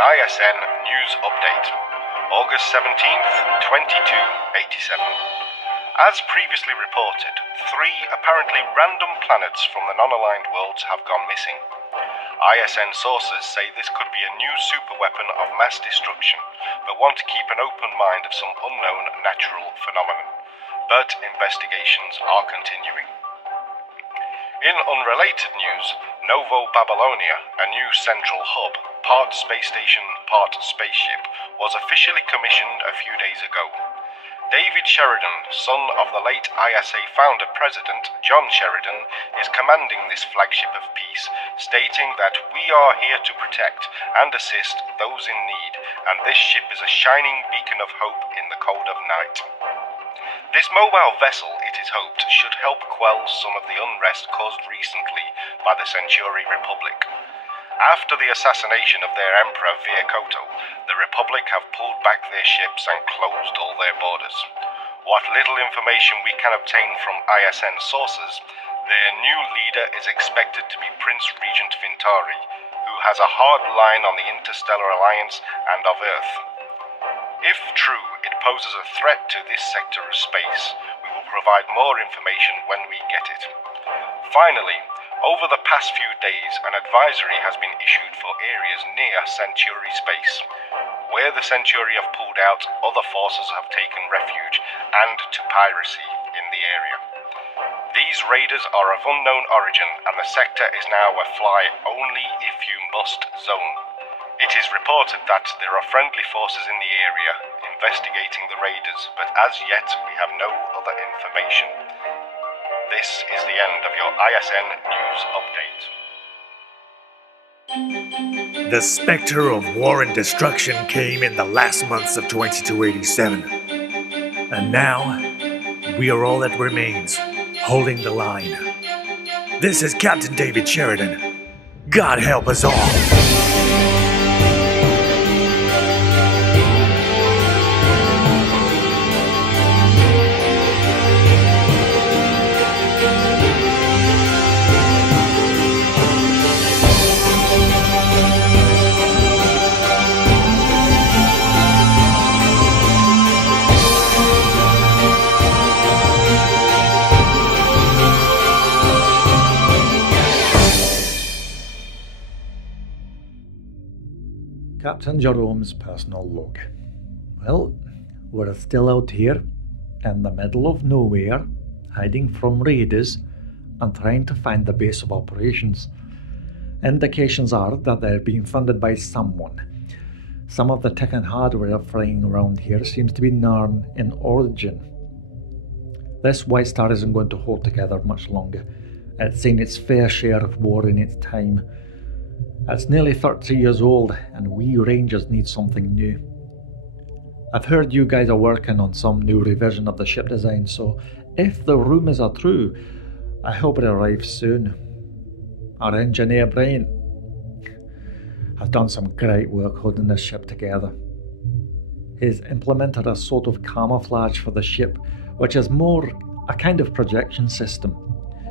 ISN News Update, August 17th, 2287. As previously reported, 3 apparently random planets from the non-aligned worlds have gone missing. ISN sources say this could be a new superweapon of mass destruction, but want to keep an open mind of some unknown natural phenomenon. But investigations are continuing. In unrelated news, Novo Babylonia, a new central hub, part space station, part spaceship, was officially commissioned a few days ago. David Sheridan, son of the late ISA founder president John Sheridan, is commanding this flagship of peace, stating that we are here to protect and assist those in need, and this ship is a shining beacon of hope in the cold of night. This mobile vessel, it is hoped, should help quell some of the unrest caused recently by the Centauri Republic. After the assassination of their emperor Viacoto, the Republic have pulled back their ships and closed all their borders. What little information we can obtain from ISN sources, their new leader is expected to be Prince Regent Vintari, who has a hard line on the Interstellar Alliance and of Earth. If true, it poses a threat to this sector of space. We will provide more information when we get it. Finally, over the past few days, an advisory has been issued for areas near Centauri space. Where the Centauri have pulled out, other forces have taken refuge, and to piracy in the area. These raiders are of unknown origin, and the sector is now a fly-only-if-you-must zone. It is reported that there are friendly forces in the area investigating the raiders, but as yet we have no other information. This is the end of your ISN News Update. The spectre of war and destruction came in the last months of 2287. And now, we are all that remains, holding the line. This is Captain David Sheridan. God help us all. Captain Jerome's personal log. Well, we're still out here, in the middle of nowhere, hiding from raiders and trying to find the base of operations. Indications are that they're being funded by someone. Some of the tech and hardware flying around here seems to be Narn in origin. This White Star isn't going to hold together much longer. It's seen its fair share of war in its time. It's nearly 30 years old, and we Rangers need something new. I've heard you guys are working on some new revision of the ship design, so if the rumours are true, I hope it arrives soon. Our engineer brain has done some great work holding this ship together. He's implemented a sort of camouflage for the ship, which is more a kind of projection system.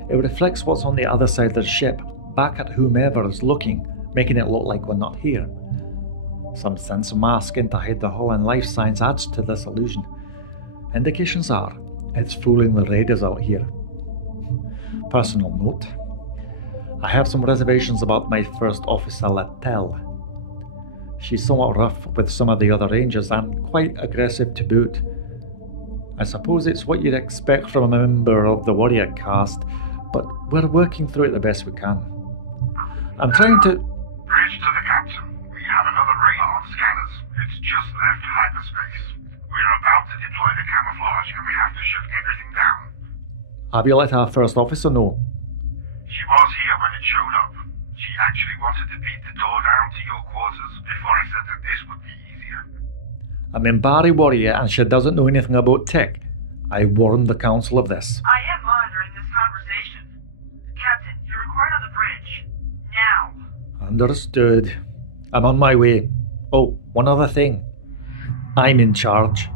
It reflects what's on the other side of the ship, back at whomever is looking, making it look like we're not here. Some sense of masking to hide the hull and life signs adds to this illusion. Indications are it's fooling the raiders out here. Personal note, I have some reservations about my first officer, Lattell. She's somewhat rough with some of the other Rangers and quite aggressive to boot. I suppose it's what you'd expect from a member of the warrior caste, but we're working through it the best we can. I'm trying to... Bridge to the captain. We have another radar on scanners. It's just left hyperspace. We're about to deploy the camouflage and we have to shut everything down. Have you let our first officer know? She was here when it showed up. She actually wanted to beat the door down to your quarters before I said that this would be easier. I'm in Barry Warrior and she doesn't know anything about tech. I warned the council of this. I am monitoring this conversation. Captain, you're required on the bridge. Now. Understood. I'm on my way. Oh, one other thing. I'm in charge.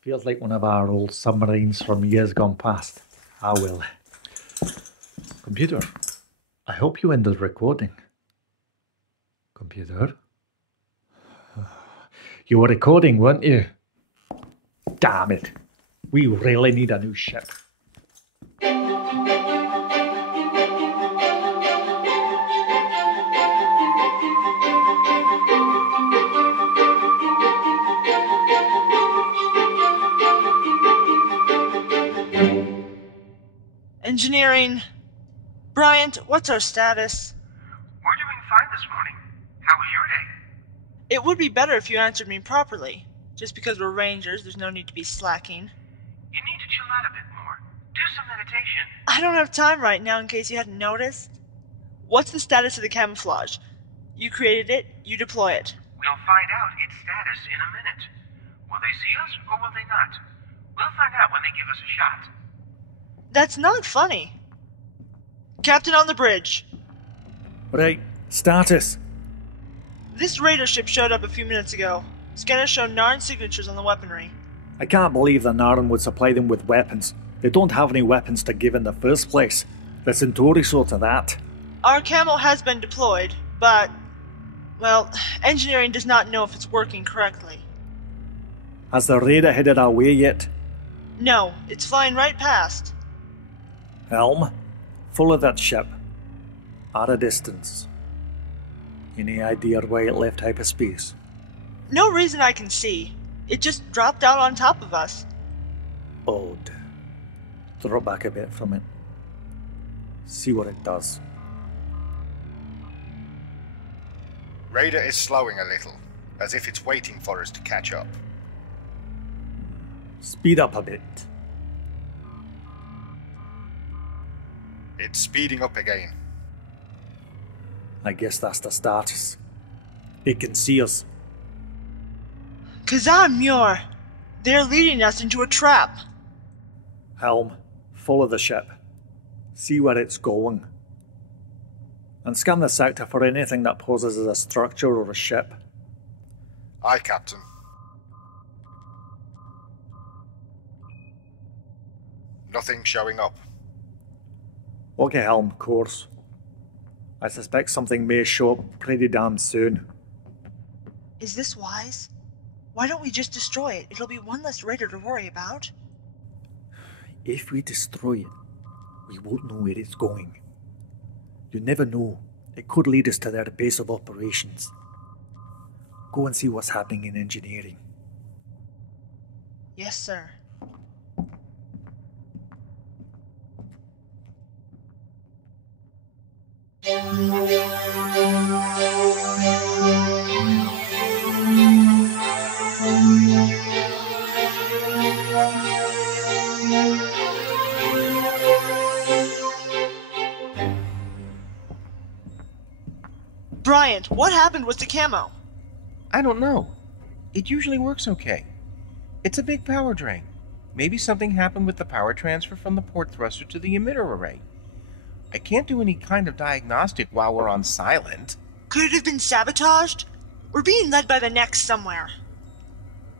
Feels like one of our old submarines from years gone past. Ah well. Computer, I hope you ended recording. Computer? You were recording, weren't you? Damn it. We really need a new ship. Engineering. Bryant, what's our status? We're doing fine this morning. How was your day? It would be better if you answered me properly. Just because we're rangers, there's no need to be slacking. You need to chill out a bit more. Do some meditation. I don't have time right now in case you hadn't noticed. What's the status of the camouflage? You created it, you deploy it. We'll find out its status in a minute. Will they see us or will they not? We'll find out when they give us a shot. That's not funny. Captain on the bridge. Right, status. This raider ship showed up a few minutes ago. Scanners show Narn signatures on the weaponry. I can't believe that Narn would supply them with weapons. They don't have any weapons to give in the first place. The Centauri saw to that. Our camo has been deployed, but, well, engineering does not know if it's working correctly. Has the raider headed our way yet? No, it's flying right past. Helm, follow that ship. At a distance. Any idea why it left hyperspace? No reason I can see. It just dropped out on top of us. Odd. Drop back a bit from it. See what it does. Raider is slowing a little, as if it's waiting for us to catch up. Speed up a bit. It's speeding up again. I guess that's the status. It can see us. Kazan Muir! They're leading us into a trap. Helm, follow the ship. See where it's going. And scan the sector for anything that poses as a structure or a ship. Aye, Captain. Nothing showing up. Okay, Helm, course. I suspect something may show up pretty damn soon. Is this wise? Why don't we just destroy it? It'll be one less raider to worry about. If we destroy it, we won't know where it's going. You never know. It could lead us to their base of operations. Go and see what's happening in engineering. Yes, sir. Bryant, what happened with the camo? I don't know. It usually works okay. It's a big power drain. Maybe something happened with the power transfer from the port thruster to the emitter array. I can't do any kind of diagnostic while we're on silent. Could it have been sabotaged? We're being led by the neck somewhere.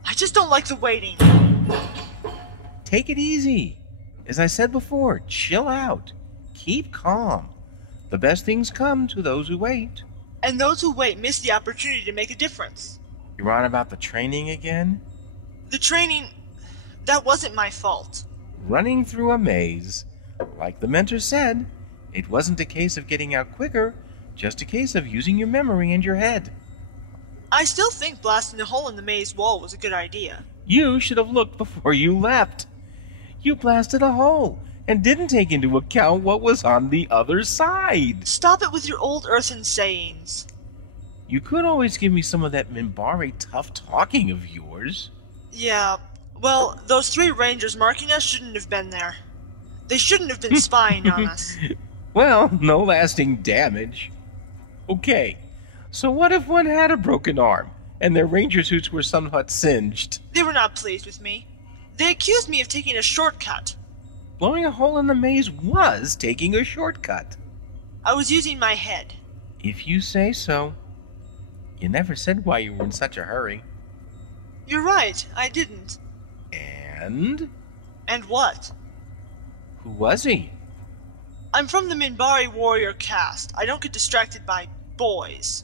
I just don't like the waiting. Take it easy. As I said before, chill out. Keep calm. The best things come to those who wait. And those who wait miss the opportunity to make a difference. You're on about the training again? The training, that wasn't my fault. Running through a maze. Like the mentor said, it wasn't a case of getting out quicker, just a case of using your memory and your head. I still think blasting a hole in the maze wall was a good idea. You should have looked before you left. You blasted a hole and didn't take into account what was on the other side. Stop it with your old earthen sayings. You could always give me some of that Minbari tough talking of yours. Yeah, well, those 3 rangers marking us shouldn't have been there. They shouldn't have been spying on us. Well, no lasting damage. Okay, so what if one had a broken arm, and their ranger suits were somewhat singed? They were not pleased with me. They accused me of taking a shortcut. Blowing a hole in the maze was taking a shortcut. I was using my head. If you say so. You never said why you were in such a hurry. You're right, I didn't. And? And what? Who was he? I'm from the Minbari warrior caste. I don't get distracted by boys.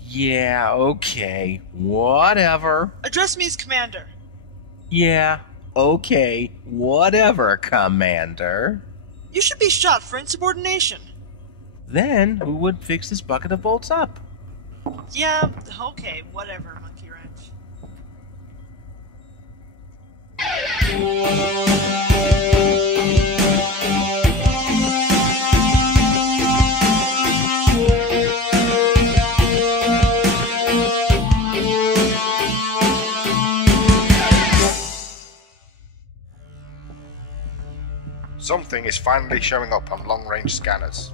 Yeah, okay. Whatever. Address me as Commander. Yeah, okay. Whatever, Commander. You should be shot for insubordination. Then who would fix this bucket of bolts up? Yeah, okay, whatever, Monkey Wrench. Something is finally showing up on long-range scanners.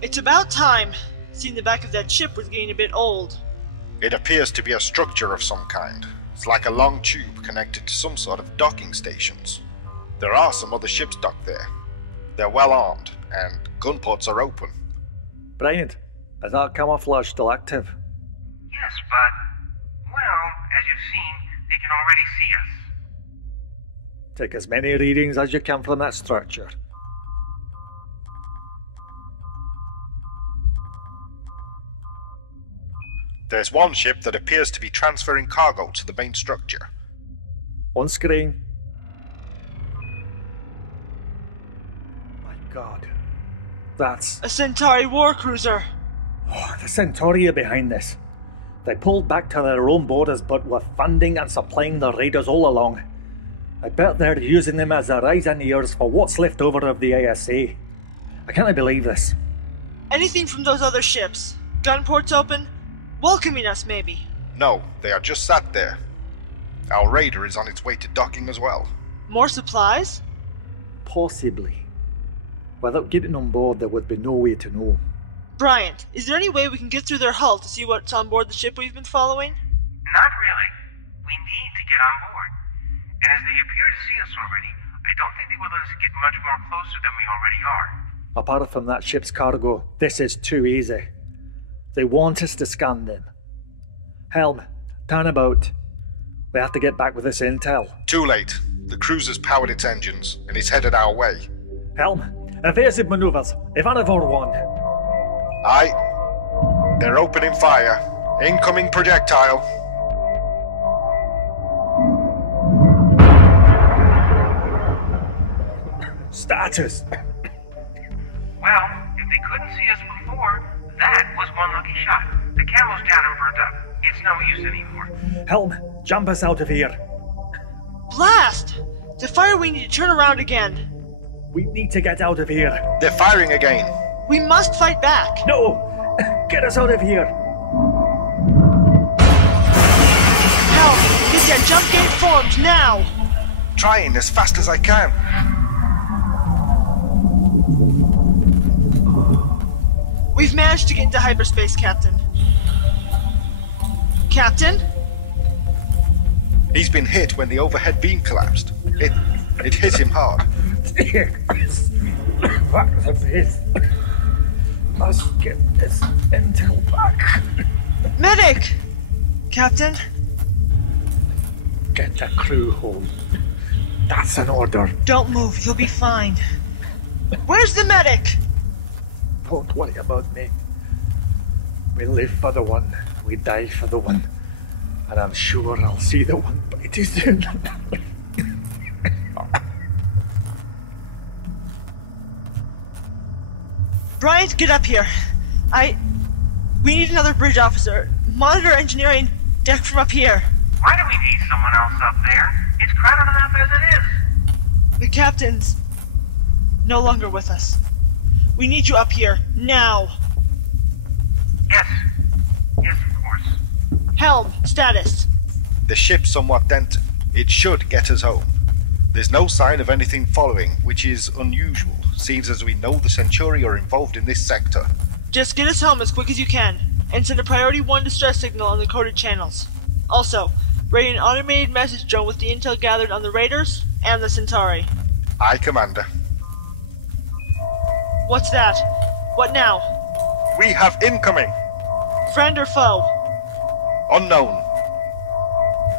It's about time. Seeing the back of that ship was getting a bit old. It appears to be a structure of some kind. It's like a long tube connected to some sort of docking stations. There are some other ships docked there. They're well armed, and gun ports are open. Bryant, is that camouflage still active? Yes, but, well, as you've seen, they can already see us. Take as many readings as you can from that structure. There's one ship that appears to be transferring cargo to the main structure. On screen. My god. That's... A Centauri warcruiser. Oh, the Centauri are behind this. They pulled back to their own borders but were funding and supplying the raiders all along. I bet they're using them as their eyes and ears for what's left over of the ASA. I can't believe this. Anything from those other ships? Gun ports open? Welcoming us, maybe? No, they are just sat there. Our raider is on its way to docking as well. More supplies? Possibly. Without getting on board, there would be no way to know. Bryant, is there any way we can get through their hull to see what's on board the ship we've been following? Not really. We need to get on board. And as they appear to see us already, I don't think they will let us get much more closer than we already are. Apart from that ship's cargo, this is too easy. They want us to scan them. Helm, turn about. We have to get back with this intel. Too late. The cruiser's powered its engines, and it's headed our way. Helm, evasive maneuvers. Ivanivore 1. Aye. They're opening fire. Incoming projectile. Status. Well, if they couldn't see us before, that was one lucky shot. The camo's down and burnt up. It's no use anymore. Helm, jump us out of here. Blast! To fire, we need to turn around again. We need to get out of here. They're firing again. We must fight back. No! Get us out of here. Help! Get that jump gate formed now! Trying as fast as I can. We've managed to get into hyperspace, Captain. Captain? He's been hit when the overhead beam collapsed. It hit him hard. Back to base. Must get this intel back. Medic! Captain? Get the crew home. That's an order. Don't move, you'll be fine. Where's the medic? Don't worry about me. We live for the one. We die for the one. And I'm sure I'll see the one pretty soon. Bryant, get up here. We need another bridge officer. Monitor engineering deck from up here. Why do we need someone else up there? It's crowded enough as it is. The captain's no longer with us. We need you up here, now. Yes. Yes, of course. Helm, status. The ship's somewhat dented. It should get us home. There's no sign of anything following, which is unusual, seems as we know the Centauri are involved in this sector. Just get us home as quick as you can, and send a priority 1 distress signal on the coded channels. Also, ready an automated message drone with the intel gathered on the Raiders and the Centauri. Aye, Commander. What's that? What now? We have incoming! Friend or foe? Unknown.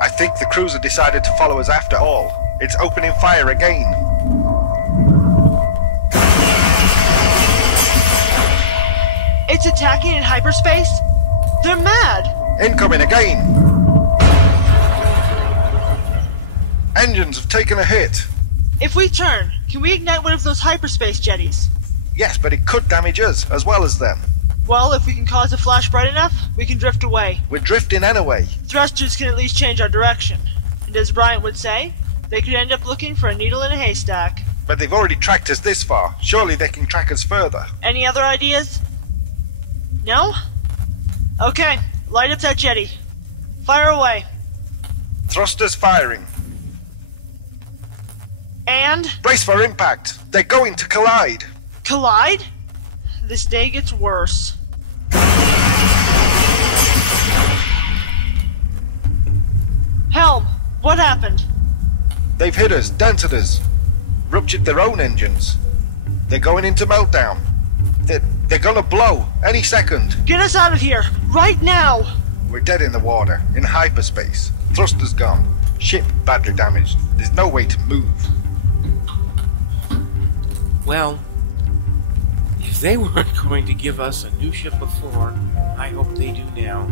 I think the cruiser decided to follow us after all. It's opening fire again. It's attacking in hyperspace? They're mad! Incoming again! Engines have taken a hit. If we turn, can we ignite one of those hyperspace jetties? Yes, but it could damage us as well as them. Well, if we can cause a flash bright enough, we can drift away. We're drifting anyway. Thrusters can at least change our direction. And as Bryant would say, they could end up looking for a needle in a haystack. But they've already tracked us this far. Surely they can track us further. Any other ideas? No? Okay, light up that jetty. Fire away. Thrusters firing. And? Brace for impact. They're going to collide. Collide? This day gets worse. Helm, what happened? They've hit us, dented us, ruptured their own engines. They're going into meltdown. They're gonna blow any second. Get us out of here, right now! We're dead in the water, in hyperspace. Thrusters gone. Ship badly damaged. There's no way to move. Well, if they weren't going to give us a new ship before, I hope they do now.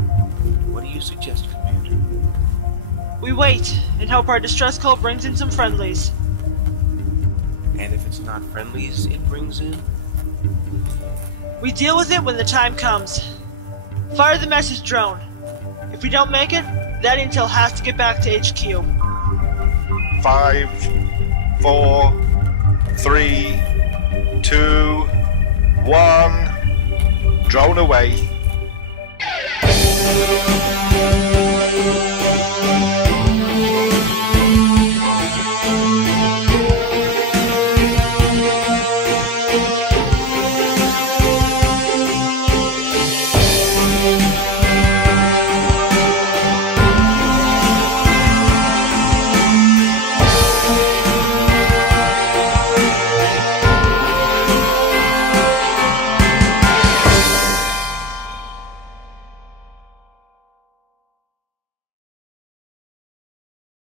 What do you suggest, Commander? We wait and hope our distress call brings in some friendlies. And if it's not friendlies it brings in? We deal with it when the time comes. Fire the message drone. If we don't make it, that intel has to get back to HQ. 5, 4, 3, 2, 1. Drone away.